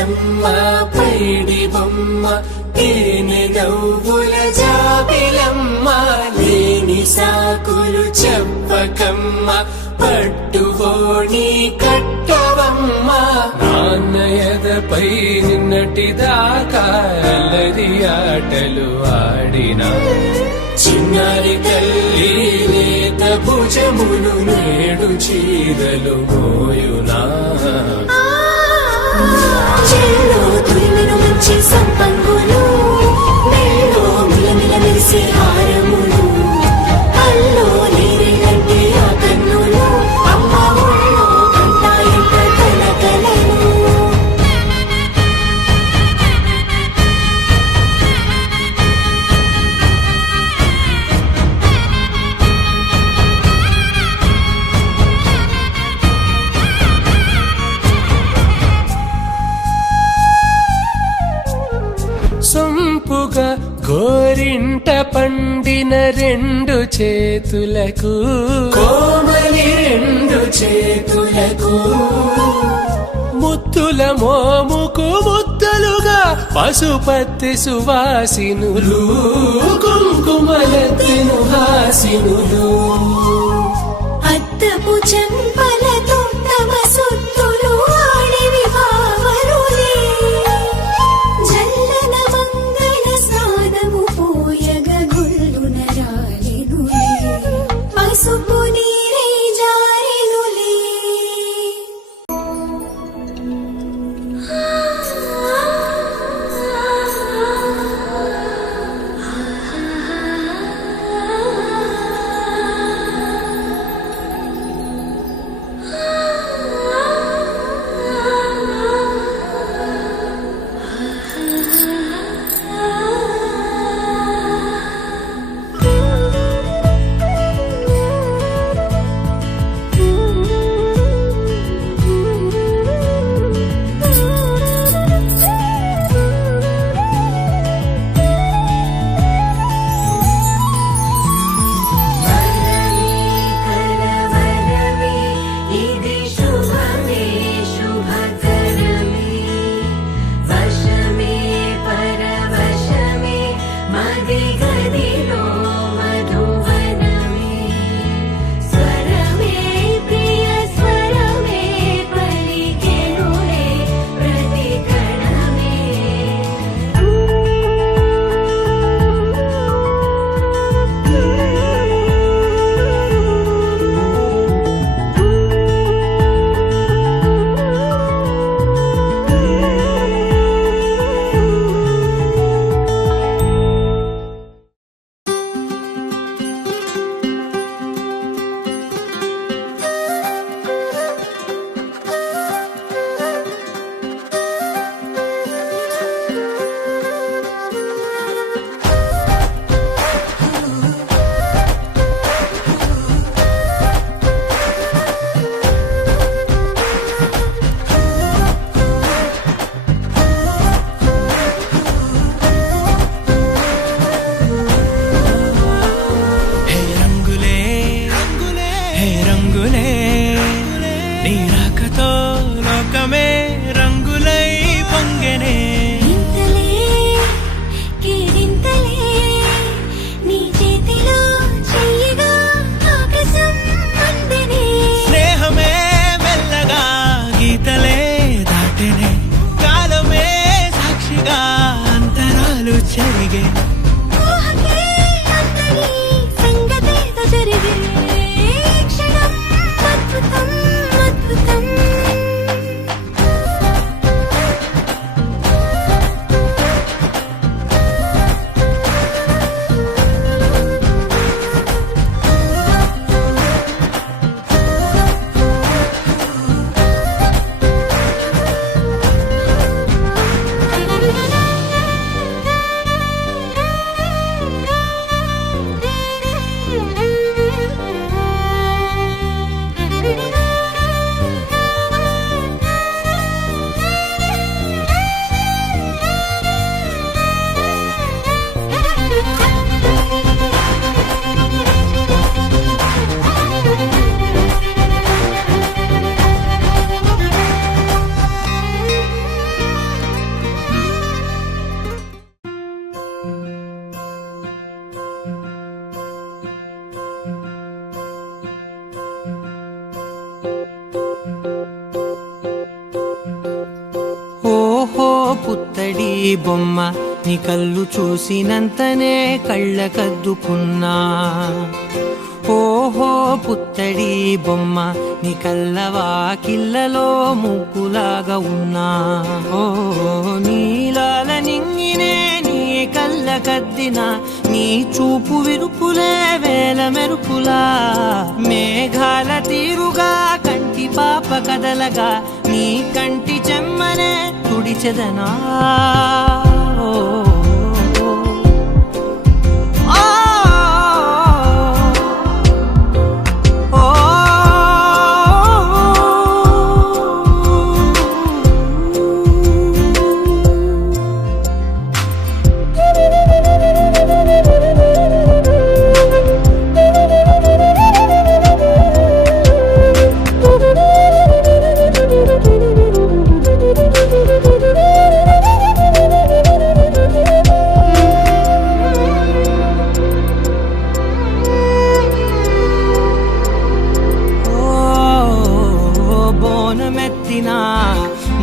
ఎల్లమ్మ పైడి బొమ్మ తేనె నవ్వుల జాబిలమ్మ లేని సాకులు చెప్పకమ్మ పట్టువోణి కట్టవమ్మ నాన్నయదపై నిన్నటిదాకా అల్లరి ఆటలు ఆడినా చిన్నారి తల్లి లేత భుజములు నేడు చీరలు మోయునా చెల్లో తురిమిన మంచి సంపంగులు మెల్లో మిలమిల మెరిసే హారములు అల్లో నీరేలంటే ఆ కన్నులు అమ్మ ఒళ్ళో కంటాయంట కలకలను సొంపుగా గోరింట పండిన రెండు చేతులకు కోమలి రెండు చేతులకు ముత్తుల మోముకు ముద్దలుగా పశుపతి సువాసినులు కుంకుమలెత్తిను హాసినులు అద్దపు చెంపలతో తమ సుత్తులు ఆడివి బావరులే జల్లన మంగళ స్నానము పోయగ గుళ్ళున రాలినులే పసుపు నీరే జారినులే పుత్తడి బొమ్మ నీ కళ్ళు చూసినంతనే కళ్ళకద్దుకున్నా. ఓహో పుత్తడి బొమ్మ నీ కళ్ళవాకిళ్ళలో ముగ్గులాగా ఉన్నా. ఓ నీలాల నింగినే నీ కళ్ళకద్దిన నీ చూపు విరుపులే వేల మెరుపులా. మేఘాల తీరుగా కంటి పాప కదలగా నీ కంటి చెమ్మనే తుడిచెదనా.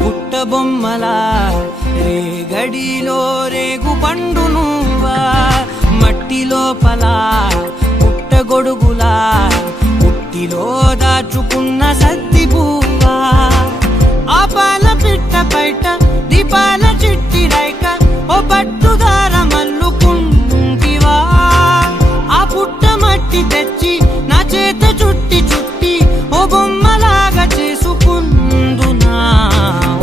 బుట్ట బొమ్మలా రేగడిలో రేగు పండు నువ్వా. మట్టి లోపల పుట్టగొడుగులా పుట్టిలో దాచుకున్న సత్తి పువ్వా. ఆ పాల పిట్ట బయట దీపాల చిట్టి రైక ఓ పట్టుదార మల్లుకుంటివా. ఆ పుట్ట మట్టి తెచ్చి నా చేత చుట్టి చుట్టి ఓ బొమ్మలాగా చేసుకుందునా.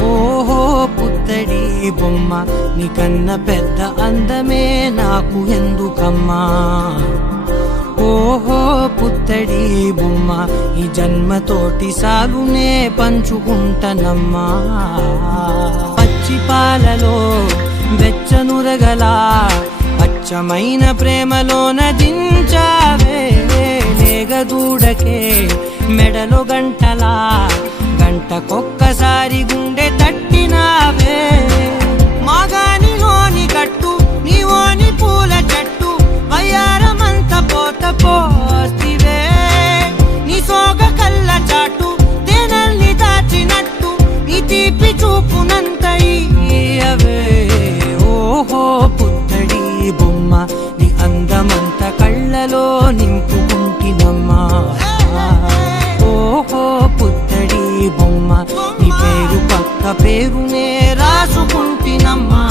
ఓహో పుత్తడి బొమ్మ నీకన్న పెద్ద అందమే నాకు ఎందుకమ్మా. ఓహో పుత్తడి బొమ్మ ఈ జన్మతోటి సాగునే పంచుకుంటనమ్మా. పచ్చి పాలలో వెచ్చనురగలా అచ్చమైన ప్రేమలోన దించావే. లేగదూడకే మెడలో గంటలా గంటకొక్కసారి గుండె తట్టినావే. మాగానిలోని గట్టు నీవోని పూల చెట్టు వయ్యారమంత పోత పోస్తివే. నీ సోగ కళ్ళ చాటు తేనల్ని దాచినట్టు నీ తీపి చూపునంత ఇయ్యవే. ఓహో పుత్తడి బొమ్మ నీ అందమంత కళ్ళలో నింపుకుంటినమ్మా. ఓహో పుత్తడి బొమ్మ నీ పేరు పక్క పేరునే రాసుకుంటినమ్మా.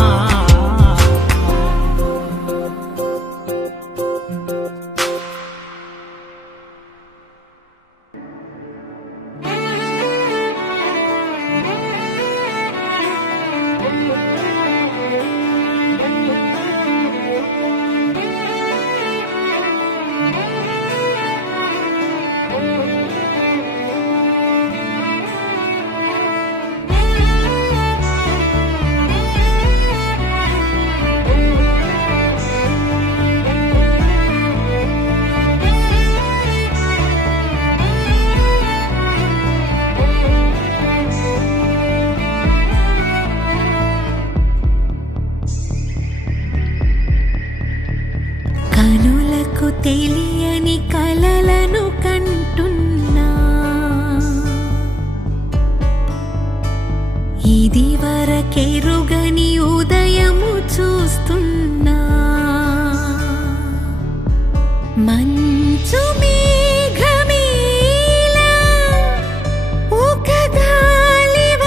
కనులకు తెలియని కలలను కంటున్నా. ఇది వరకెరుగని ఉదయము చూస్తున్నా. మంచు మేఘమేలా ఒక గాలివానలా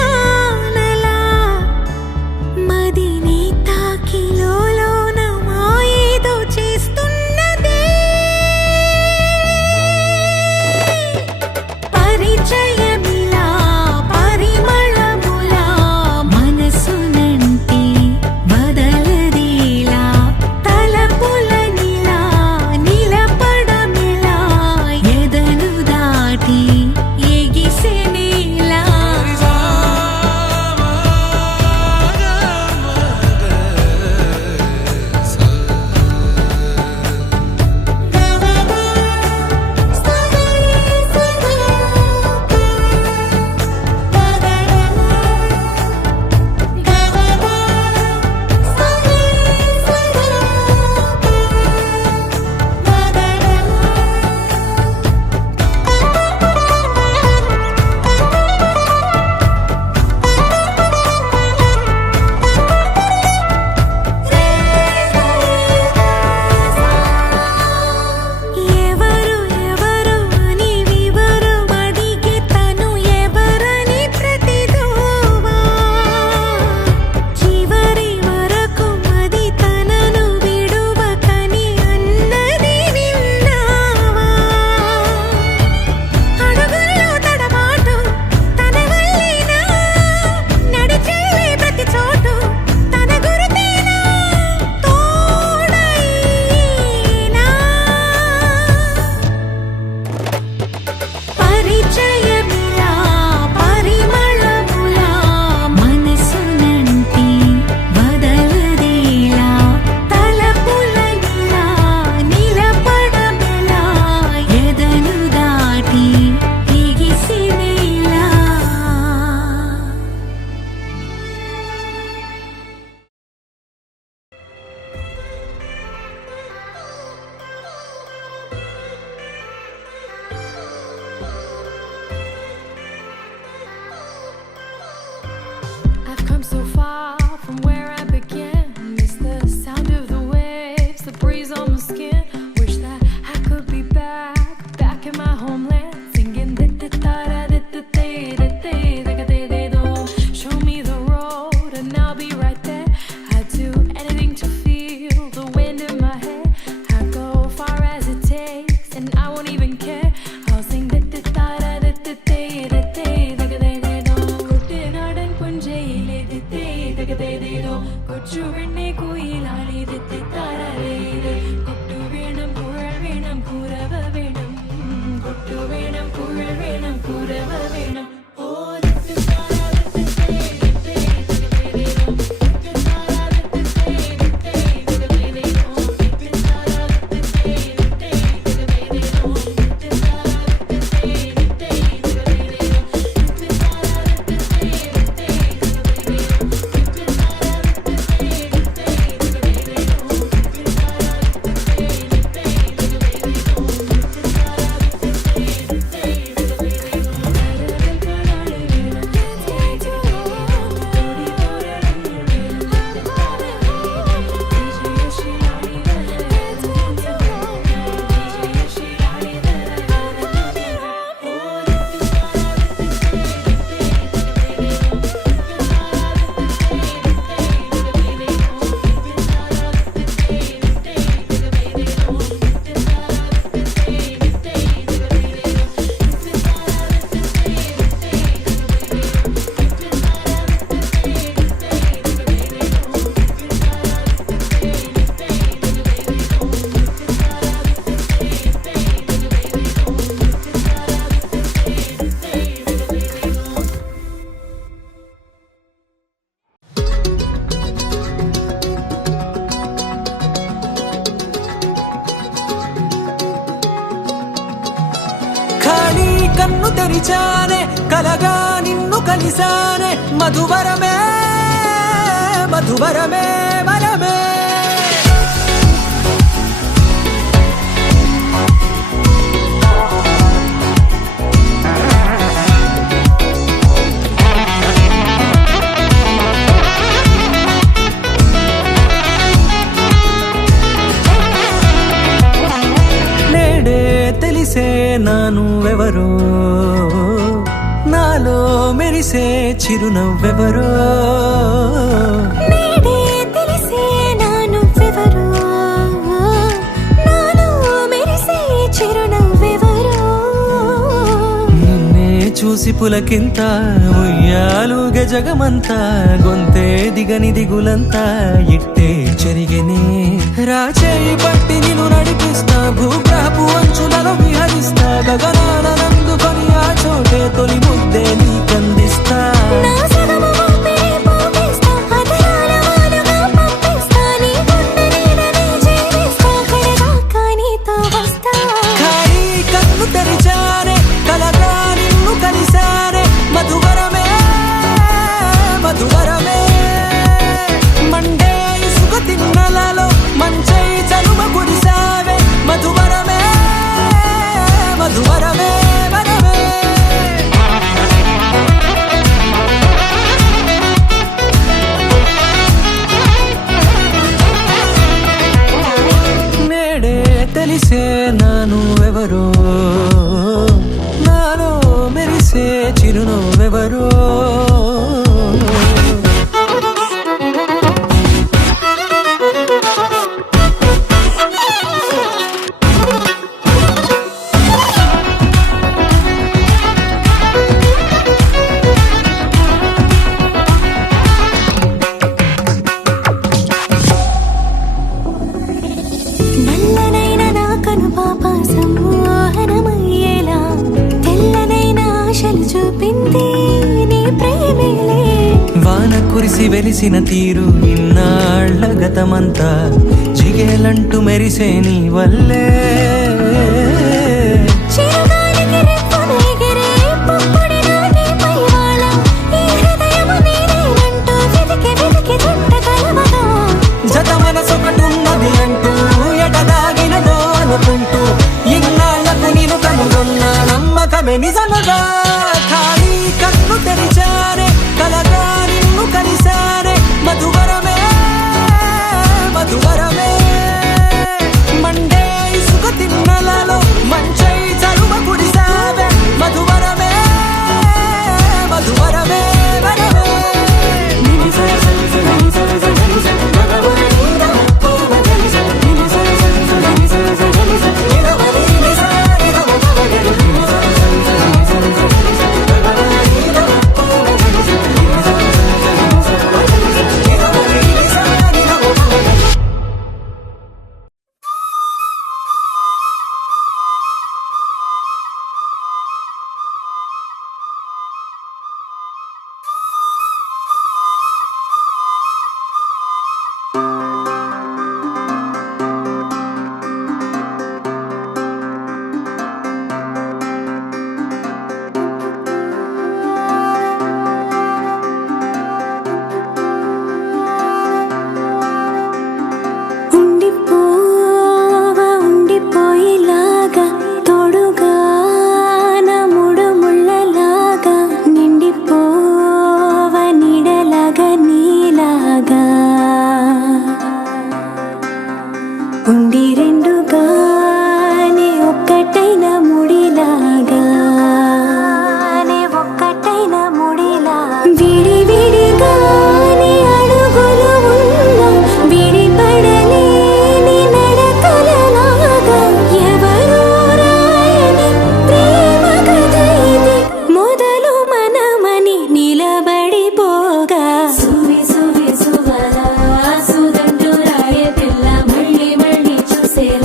మదిని తాకిలోన మాయేదో చేస్తున్నదే. పరిచయమిలా పరిమళములా మనసునంటే బదలదే కన్ను తెరిచానే కలగా నిన్ను కలిసానే మధువరమే మధువరమే వరమే తెలిసే నానువెవరో నాలో మెరిసే చిరునవ్వెవరో నేడే తెలిసే నానువెవరో నాలో మెరిసే చిరునవ్వెవరో నిన్నే చూసి పులకింత ఉయ్యాలుగ జగమంతా గొంతే దిగని దిగులంతా ఇట్టే చెరిగెనే రాచేయి పట్టి నిన్ను నడిపిస్తా భూగ్రహపు అంచులలో విహరిస్తా గగనాల నందుకొని ఆ చోటే తొలి ముద్దే నీకందిస్తా నా సగము ఊపిరి పోగిస్తా అదరాల వాలుగా పంపిస్తా నీ గుండె నీడనే చేరిస్తా కడదాకా నీతో వస్తా ఖాళీ కన్ను తెరిచానే కలగా నిన్ను కలిసానే మధువరమే మధువరమే మండే ఇసుక తిన్నలలో మంచై చలువ కురిసావే మధువరమే మధువరమే వరమే నేడే తెలిసే నానువెవరో నాలో మెరిసే చిరునవ్వెవరో నల్లనైన నా కనుపాప సమ్మోహనమయ్యేలా తెల్లనైన ఆశలు చూపింది నీ ప్రేమేలే వాన కురిసి వెలిసిన తీరు ఇన్నాళ్ల గతమంతా జిగేలంటూ మెరిసే నీ వల్లే చిరుగాలికి రెప్పను ఎగిరే పుప్పొడిన నీపై వాళ ఈ హృదయము నీదేనంటూ వెతికి వెతికి చుట్ట కలవగా జత మనసొకటున్నది అంటూ ఎడదాగినదో అనుకుంటూ ఇన్నాళ్లకు నేను కనుగొన్న నమ్మకమే నిజముగా ఖాళీ కన్ను తెరిచానే కలగా నిన్ను కలిసానే మధువరమే మధువరమే మండే ఇసుక తిన్నలలో మంచై చలువ కురిసావే మధువరమే మధువరమే వరమే సువి సువరా సుదంటు రాయ పిల్ల మళ్ళీ మళ్ళీ చూసేలా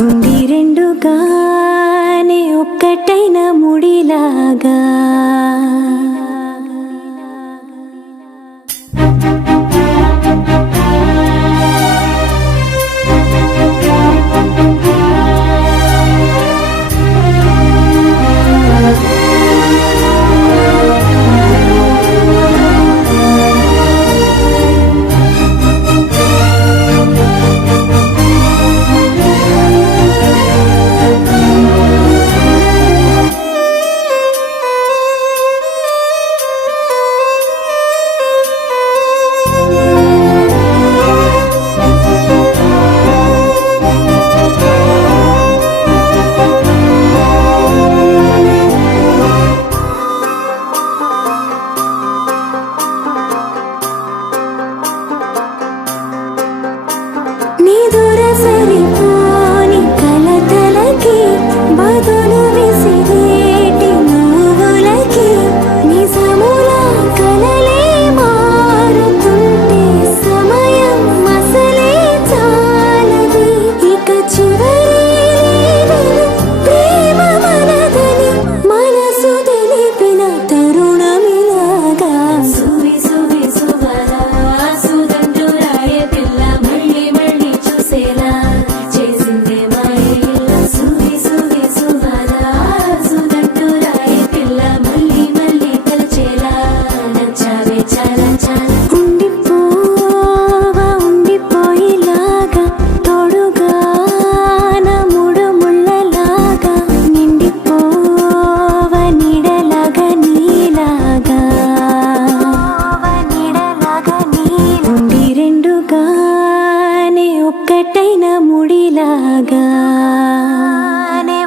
ఉండి రెండుగానే ఒక్కటైన ముడిలాగా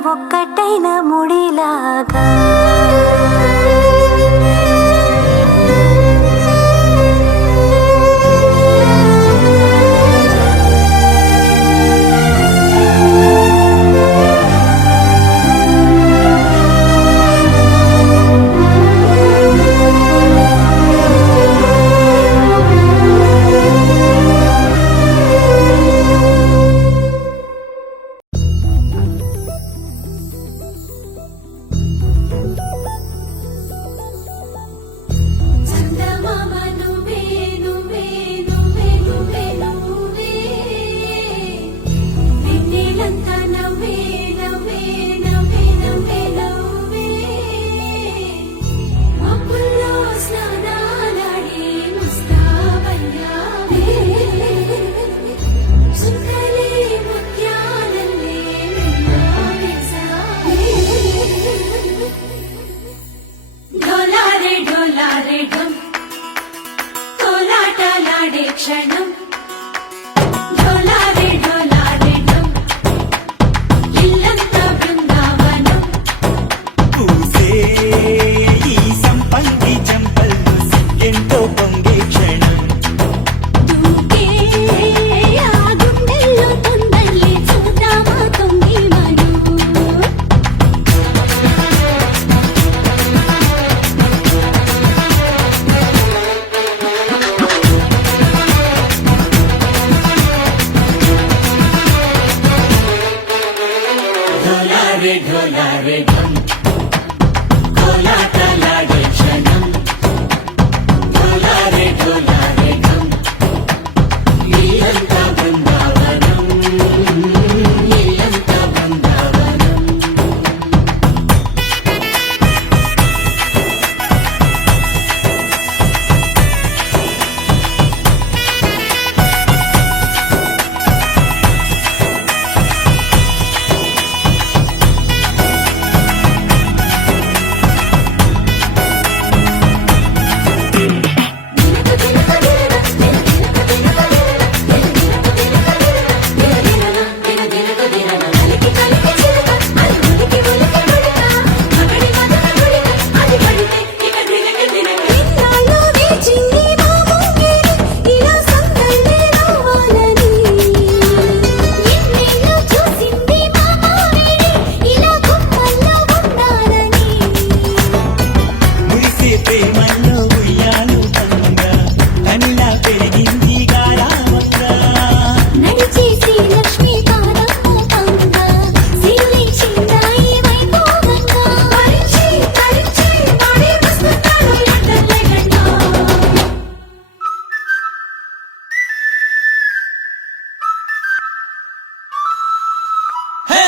ఒక్కటైన ముడిలాగా క్షణం ఢోలారే ఢోలారే ఢం ఇల్లంతా బృందావనం పూసే ఈ సంపంగి జంపల్లో ఎంతో పొంగే క్షణం దూకే ఆ గుండెల్లో తొందల్లి చూద్దామా తొంగి మను ఢోలారే ఢోలారే ఢం కోలాటలాడే క్షణం ఢోలారే ఢోలారే ఢం ఇల్లంతా బృందావనం ఇల్లంతా బృందావనం దినకు దినకు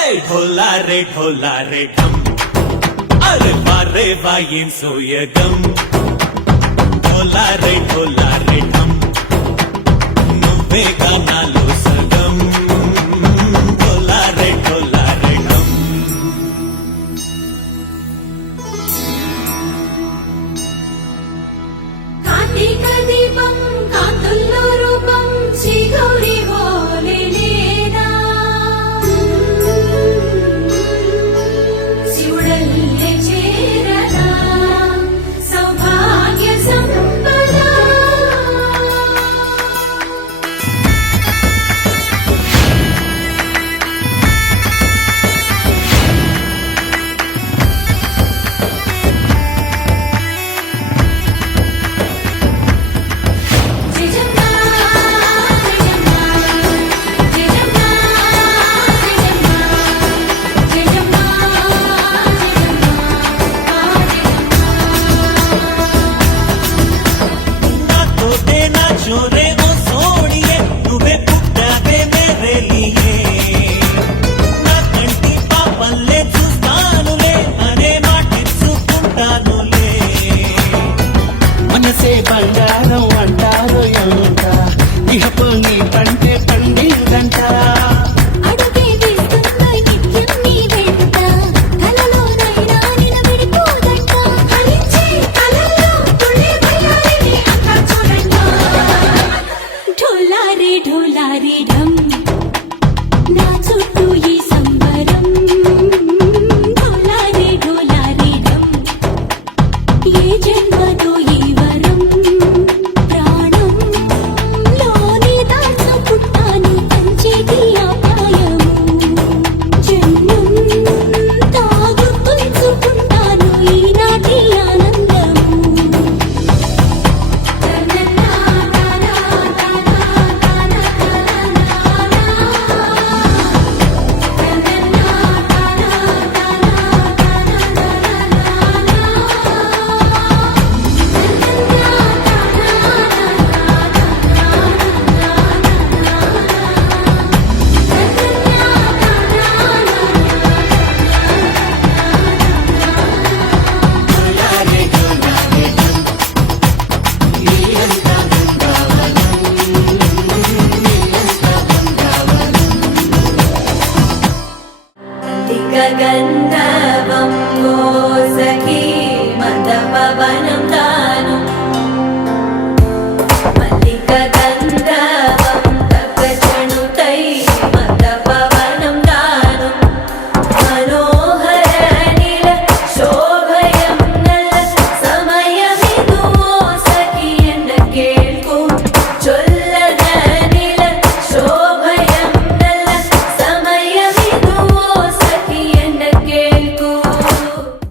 ढोला रे ढम अरे वारे वाइन सोयगम ढोला रे ढम నువ్వే కనాలో సగం ढोला रे ढम కార్తీక దీపం కాంతుల్లో రూపం శ్రీ గౌరీ హోలేనా శివుడల్లే చేరదా సౌభాగ్య సంపద నాతో దేనా చోరే ఓ సోడియే నువ్వే పుట్టావే మేరే లియే నా కంటి పాపల్లే చూస్తానులే అనే మాటిచ్చుకుంటానులే మనసే బంగారం అంటారు ఎంత ఇహపు నీ పంటే పండిందంట అడుగే వేస్తున్న నిత్యం నీ వెంట కలలోనైనా నిలబడిపోదంట హరించే కలల్లో తుళ్ళే వయ్యారిని అంతా చూడండి ఢోలా రే ఢమ్ నా చుట్టూ ఈ సంబరం ఢోలా రే ఢమ్ ఏ జన్మతో ఈ వరం ప్రాణంలోనే దాచుకుంటాను కంచేటి అపాయము జన్మం తాగుతుంచుకుంటాను ఈనాటి ఆనందము గగన్